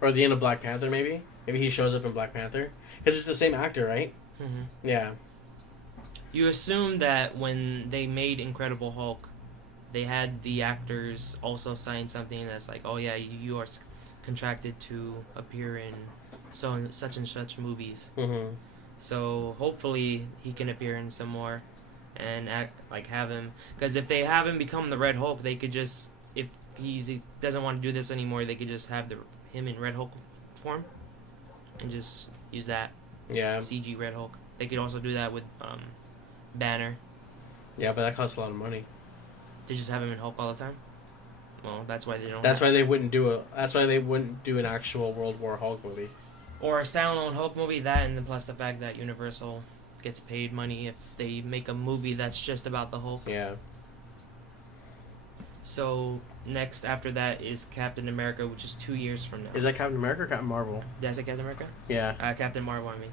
or the end of Black Panther. Maybe he shows up in Black Panther because it's the same actor, right? Mm-hmm. Yeah. You assume that when they made Incredible Hulk, they had the actors also sign something that's like, oh yeah, you are contracted to appear in such and such movies. Mm-hmm. So hopefully he can appear in some more and have him. Because if they have him become the Red Hulk, they could just, if he doesn't want to do this anymore, they could just have him in Red Hulk form and just use that. Yeah. CG Red Hulk. They could also do that with Banner. Yeah, but that costs a lot of money. To just have him in Hulk all the time. Well, that's why they don't. That's why they wouldn't do an actual World War Hulk movie. Or a standalone Hulk movie. That, and then plus the fact that Universal gets paid money if they make a movie that's just about the Hulk. Yeah. So next after that is Captain America, which is 2 years from now. Is that Captain America or Captain Marvel? Did I say Captain America? Yeah. Captain Marvel, I mean.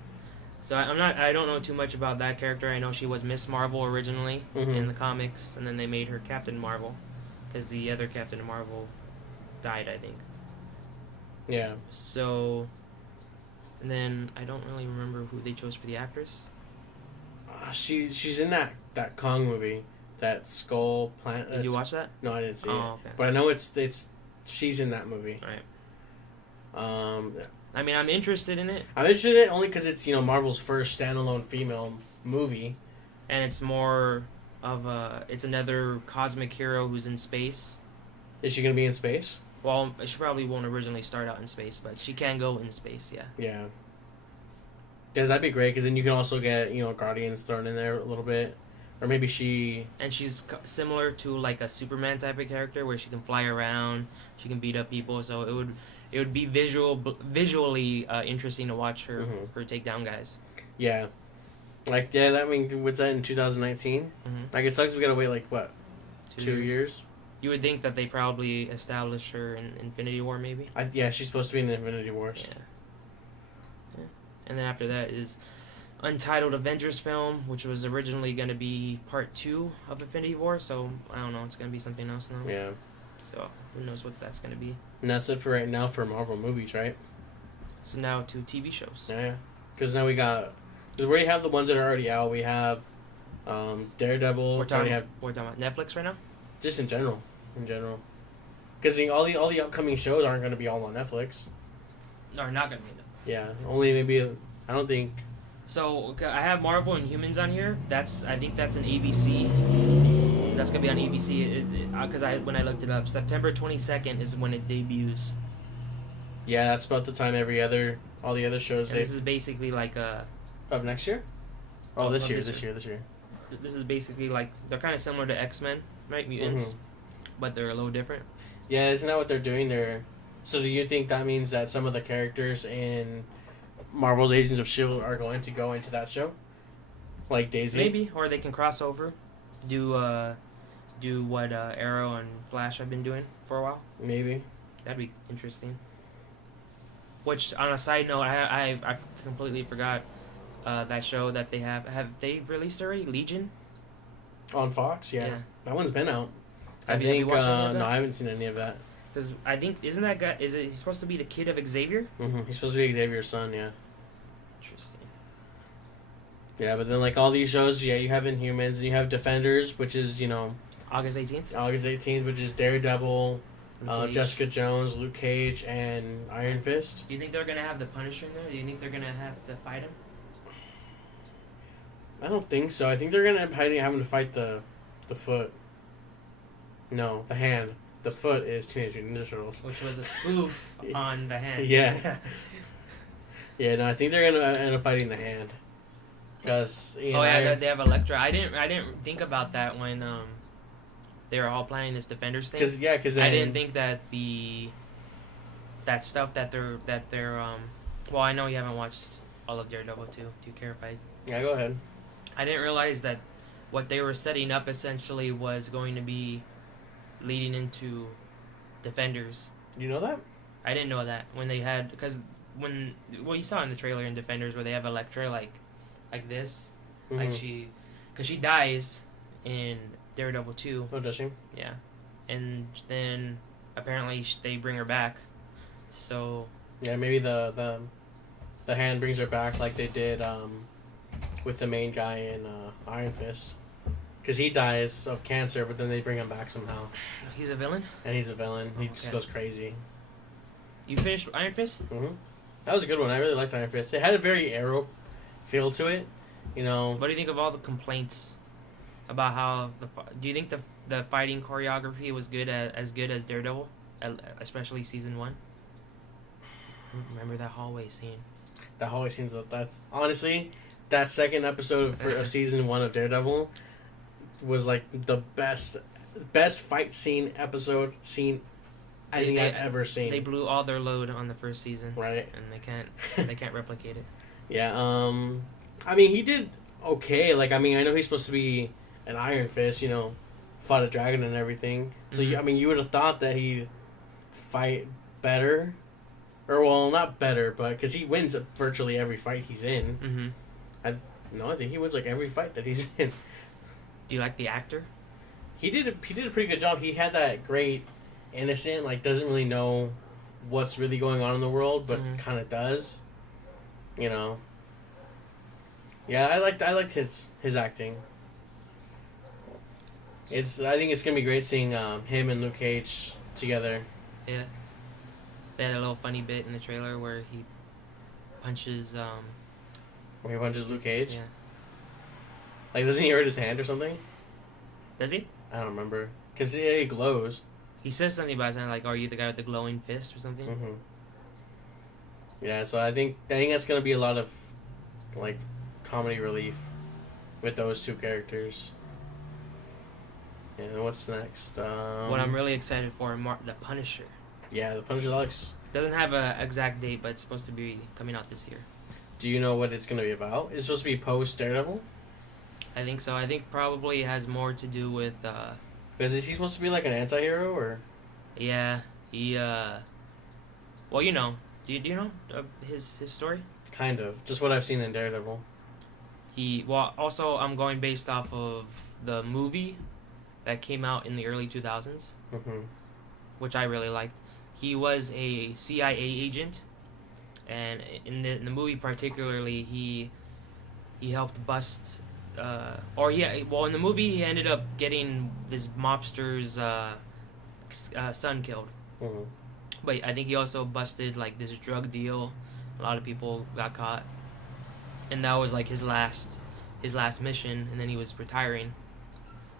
So I don't know too much about that character. I know she was Miss Marvel originally in the comics, and then they made her Captain Marvel because the other Captain Marvel died, I think. Yeah. So, and then I don't really remember who they chose for the actress. She's in that Kong movie, that Skull Planet. Did you watch that? No, I didn't see it. Okay. But I know it's she's in that movie. Right. I mean, I'm interested in it. I'm interested in it only because it's Marvel's first standalone female movie, and it's more of it's another cosmic hero who's in space. Is she gonna be in space? Well, she probably won't originally start out in space, but she can go in space. Yeah. Yeah. Because that'd be great. Because then you can also get Guardians thrown in there a little bit, or maybe she. And she's similar to like a Superman type of character where she can fly around, she can beat up people. So it would be visually interesting to watch her her take down guys. Yeah. Like that. I mean, with that in 2019, like it sucks. We gotta wait like what, 2 years. You would think that they probably established her in Infinity War, maybe. Yeah, she's supposed to be in Infinity Wars. Yeah. And then after that is Untitled Avengers film, which was originally going to be part 2 of Infinity War. So I don't know, it's going to be something else now. Yeah. So who knows what that's going to be. And that's it for right now for Marvel movies, right? So now to TV shows. Yeah. Because now we already have the ones that are already out. We have Daredevil. We're talking about Netflix right now? Just in general. Because all the upcoming shows aren't going to be all on Netflix. No, not going to be Netflix. Yeah, only maybe, I don't think. So I have Marvel and Humans on here. I think that's an ABC. That's going to be on ABC. Because when I looked it up, September 22nd is when it debuts. Yeah, that's about the time all the other shows. And this is basically like a... Of next year? Oh, this year. This is basically like, they're kind of similar to X-Men, right? Mutants, but they're a little different. Yeah, isn't that what they're doing there? So do you think that means that some of the characters in Marvel's Agents of S.H.I.E.L.D. are going to go into that show? Like Daisy? Maybe, or they can cross over, do what Arrow and Flash have been doing for a while. Maybe. That'd be interesting. Which, on a side note, I completely forgot that show that they have. Have they released already? Legion? On Fox? Yeah. That one's been out. Have you watched any of that? No, I haven't seen any of that. Because I think, isn't that guy, he's supposed to be the kid of Xavier? He's supposed to be Xavier's son, yeah. Interesting. Yeah, but then like all these shows, you have Inhumans, and you have Defenders, which is, August 18th? August 18th, which is Daredevil, Jessica Jones, Luke Cage, and Iron Fist. Do you think they're going to have the Punisher in there? Do you think they're going to have to fight him? I don't think so. I think they're going to have him to fight the foot. No, the hand. The foot is Teenage Mutant Ninja Turtles. Which was a spoof on the hand. Yeah. Yeah, no, I think they're going to end up fighting the hand. Because, they have Elektra. I didn't think about that when they were all planning this Defenders thing. Because I didn't think that that stuff that they're well, I know you haven't watched all of Daredevil 2. Do you care if I... Yeah, go ahead. I didn't realize that what they were setting up essentially was going to be leading into Defenders. You know that? I didn't know that when they had... Because you saw in the trailer in Defenders where they have Elektra like this. Like because she dies in Daredevil 2. Oh, does she? Yeah. And then apparently they bring her back. So... Yeah, maybe the hand brings her back like they did with the main guy in Iron Fist. Because he dies of cancer, but then they bring him back somehow. He's a villain? And he's a villain. He just goes crazy. You finished Iron Fist? That was a good one. I really liked Iron Fist. It had a very Arrow feel to it. What do you think of all the complaints about how... Do you think the fighting choreography was as good as Daredevil? Especially Season 1? Remember that hallway scene? The hallway scenes, that's... Honestly, that second episode of Season 1 of Daredevil was like the best fight scene I think I've ever seen. They blew all their load on the first season, right? And they can't replicate it. Yeah. I mean, he did okay. Like, I mean, I know he's supposed to be an Iron Fist. Fought a dragon and everything. So you would have thought that he'd fight better, or well, not better, but because he wins virtually every fight he's in. I think he wins like every fight that he's in. Do you like the actor? He did a pretty good job. He had that great innocent, like doesn't really know what's really going on in the world, but kind of does. Yeah, I liked his acting. I think it's gonna be great seeing him and Luke Cage together. Yeah, they had a little funny bit in the trailer where he punches. Where he punches Luke Cage. Yeah. Like, doesn't he hurt his hand or something? Does he? I don't remember. Because it glows. He says something about something like, "Are you the guy with the glowing fist or something?" Mm-hmm. Yeah, so I think that's gonna be a lot of like comedy relief with those two characters. And what's next? What I'm really excited for, the Punisher. Yeah, the Punisher looks. Doesn't have an exact date, but it's supposed to be coming out this year. Do you know what it's gonna be about? It's supposed to be post Daredevil. I think so. I think probably it has more to do with. Because is he supposed to be like an anti-hero or? Yeah, he. Well, you know. Do you know his story? Kind of, just what I've seen in Daredevil. Also I'm going based off of the movie that came out in the early 2000s, which I really liked. He was a CIA agent, and in the movie particularly, he helped bust. In the movie he ended up getting this mobster's son killed. Mm-hmm. But I think he also busted like this drug deal. A lot of people got caught, and that was like his last mission. And then he was retiring.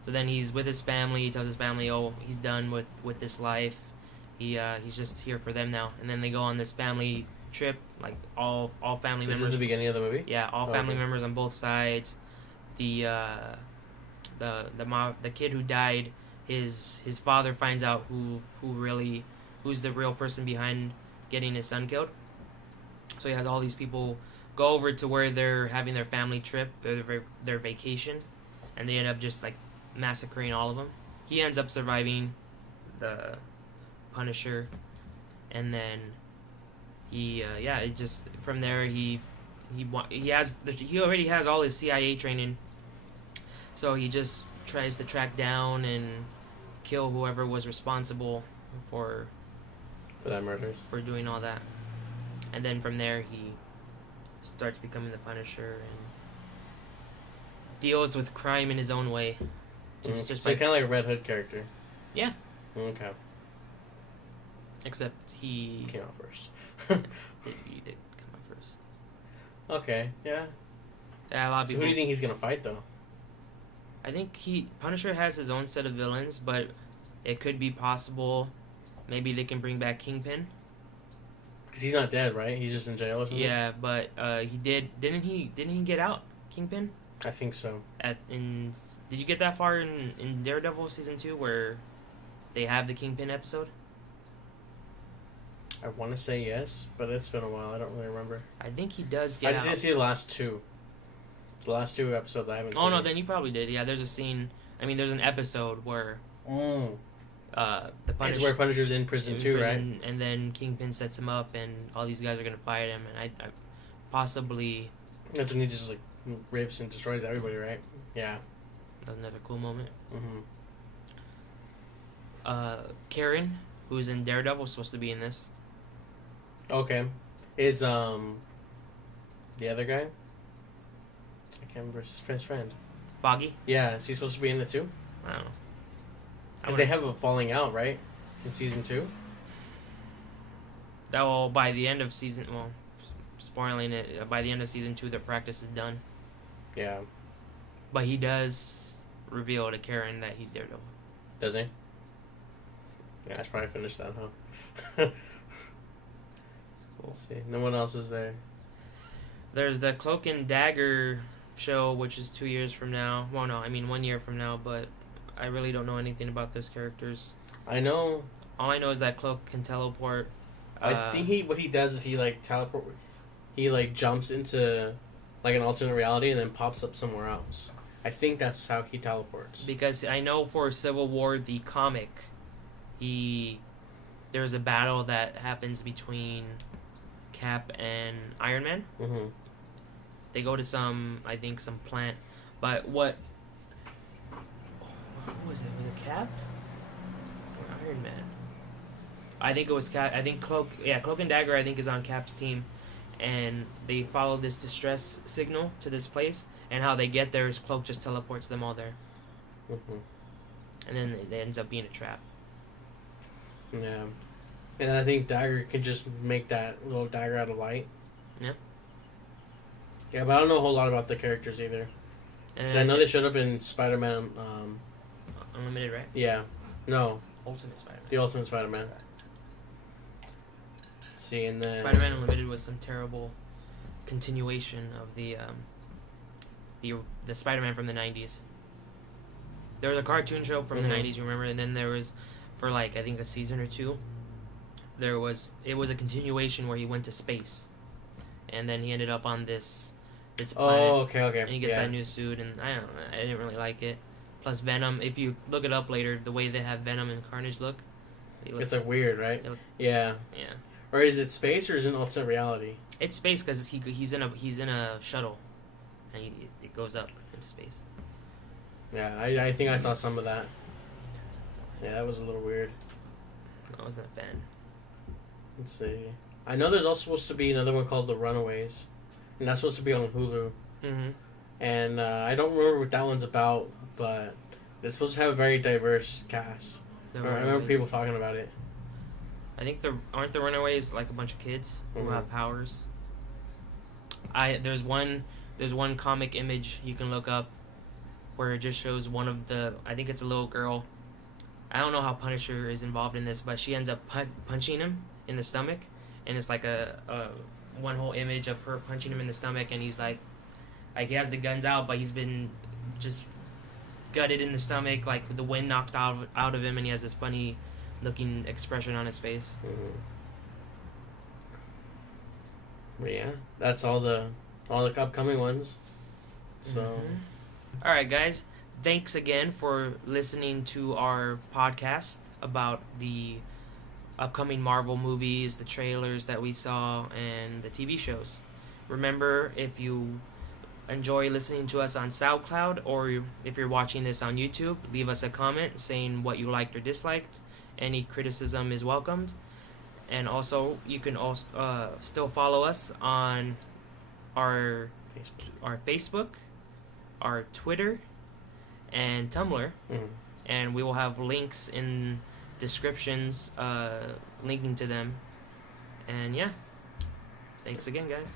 So then he's with his family. He tells his family, "Oh, he's done with this life. He's just here for them now." And then they go on this family trip, like all family members. This is the beginning of the movie. Yeah, all family members on both sides. The kid who died, his father finds out who's the real person behind getting his son killed. So he has all these people go over to where they're having their family trip, their vacation, and they end up just like massacring all of them. He ends up surviving the Punisher, and then he it just from there he already has all his CIA training, so he just tries to track down and kill whoever was responsible for that murders, for doing all that. And then from there he starts becoming the Punisher and deals with crime in his own way. It's just kind of like a Red Hood character. Yeah. Okay. Except he came out first. he did come out first. Okay, yeah. Yeah, a lot of people. So who do you think he's gonna fight though? I think Punisher has his own set of villains, but it could be possible. Maybe they can bring back Kingpin. Because he's not dead, right? He's just in jail or something? Yeah, but he didn't he get out, Kingpin? I think so. Did you get that far in Daredevil season 2 where they have the Kingpin episode? I want to say yes, but it's been a while. I don't really remember. I think he does get out. I just didn't see the last two. The last two episodes I haven't seen. Oh no, then you probably did. Yeah, there's a scene. I mean, there's an episode where the Punisher. It's where Punisher's in prison too, right? And then Kingpin sets him up, and all these guys are gonna fight him, and I possibly. That's when he just like rapes and destroys everybody, right? Yeah. Another cool moment. Mm-hmm. Karen, who's in Daredevil, is supposed to be in this. Okay. Is the other guy? I can't remember his friend. Foggy? Yeah, is he supposed to be in it too? I don't know. Because they have a falling out, right? In season 2? That will, by the end of season... Well, spoiling it. By the end of season 2, their practice is done. Yeah. But he does reveal to Karen that he's Daredevil. Does he? Yeah, I should probably finish that, huh? We'll see. No one else is there. There's the Cloak and Dagger show, which is 2 years from now. Well, no, I mean 1 year from now, but I really don't know anything about those characters. I know. All I know is that Cloak can teleport. I think what he does is he like teleport. He like jumps into like an alternate reality and then pops up somewhere else. I think that's how he teleports. Because I know for Civil War, the comic, there's a battle that happens between Cap and Iron Man. Mm-hmm. They go to some plant. But what was it? Was it Cap? Or Iron Man? I think it was Cap. I think Cloak and Dagger, I think, is on Cap's team. And they follow this distress signal to this place. And how they get there is Cloak just teleports them all there. Mm-hmm. And then it ends up being a trap. Yeah. And then I think Dagger can just make that little dagger out of light. Yeah. Yeah, but I don't know a whole lot about the characters either. Because I know they showed up in Spider-Man Unlimited, right? Yeah. No. Ultimate Spider-Man. The Ultimate Spider-Man. See, and then Spider-Man Unlimited was some terrible continuation of the Spider-Man from the 90s. There was a cartoon show from the 90s, you remember? And then there was, for like, I think a season or two, it was a continuation where he went to space. And then he ended up on this planet. Oh, okay. And he gets that new suit, and I don't know, I didn't really like it. Plus Venom, if you look it up later, the way they have Venom and Carnage look, it's like weird, right? Yeah. Or is it space, or is it an alternate reality? It's space because he's in a shuttle, and it goes up into space. Yeah, I think I saw some of that. Yeah, that was a little weird. I wasn't a fan. Let's see. I know there's also supposed to be another one called The Runaways, and that's supposed to be on Hulu. Mm-hmm. And I don't remember what that one's about, but it's supposed to have a very diverse cast. I remember people talking about it. I think aren't the Runaways like a bunch of kids who have powers? There's one comic image you can look up where it just shows one of the, I think it's a little girl. I don't know how Punisher is involved in this, but she ends up punching him in the stomach, and it's like a one whole image of her punching him in the stomach, and he's like he has the guns out, but he's been just gutted in the stomach, like the wind knocked out of him, and he has this funny looking expression on his face. But yeah, that's all the upcoming ones. So all right, guys, thanks again for listening to our podcast about the upcoming Marvel movies, the trailers that we saw, and the TV shows. Remember, if you enjoy listening to us on SoundCloud, or if you're watching this on YouTube, leave us a comment saying what you liked or disliked. Any criticism is welcomed. And also, you can also still follow us on our Facebook, our Twitter, and Tumblr. And we will have links in descriptions linking to them. And yeah, thanks again, guys.